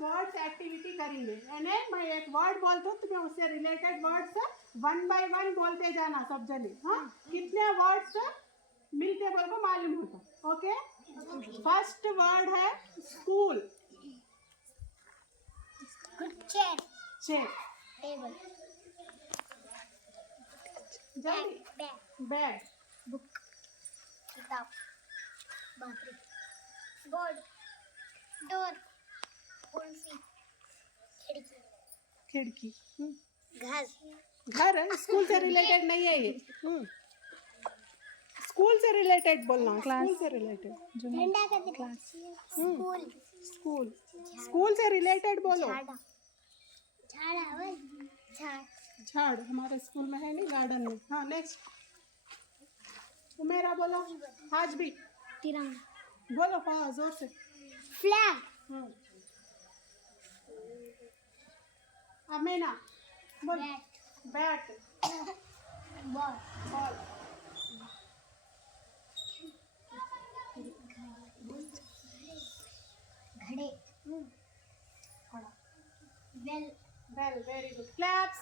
Words activity करेंगे, यानी मैं एक वर्ड बोलता हूँ, तुम्हें उससे रिलेटेड वर्ड्स 1 बाय 1 बोलते जाना सब जने। हाँ, कितने वर्ड्स मिलते बोल को मालूम होता। ओके, फर्स्ट वर्ड है स्कूल। चेयर, चेयर, टेबल, जल्दी, बैग, बैग, बुक, किताब, बाथरूम, बोर्ड, डोर, कुर्सी, खिड़की, खिड़की, घर, घर है, स्कूल से रिलेटेड नहीं है ये। स्कूल से रिलेटेड बोलना, स्कूल से रिलेटेड। झंडा का क्लास, स्कूल, स्कूल, स्कूल से रिलेटेड बोलो। झाड़ा, झाड़ा, झाड़, झाड़ हमारे स्कूल में है नहीं, गार्डन में। हाँ, नेक्स्ट मेरा बोलो। आज भी तिरंगा, बोलो, हाँ जोर से। फ्लैग, अमीना बोल। बैट, बैट, बॉल, बॉल, घड़े, खड़ा, bell, bell, very good, claps.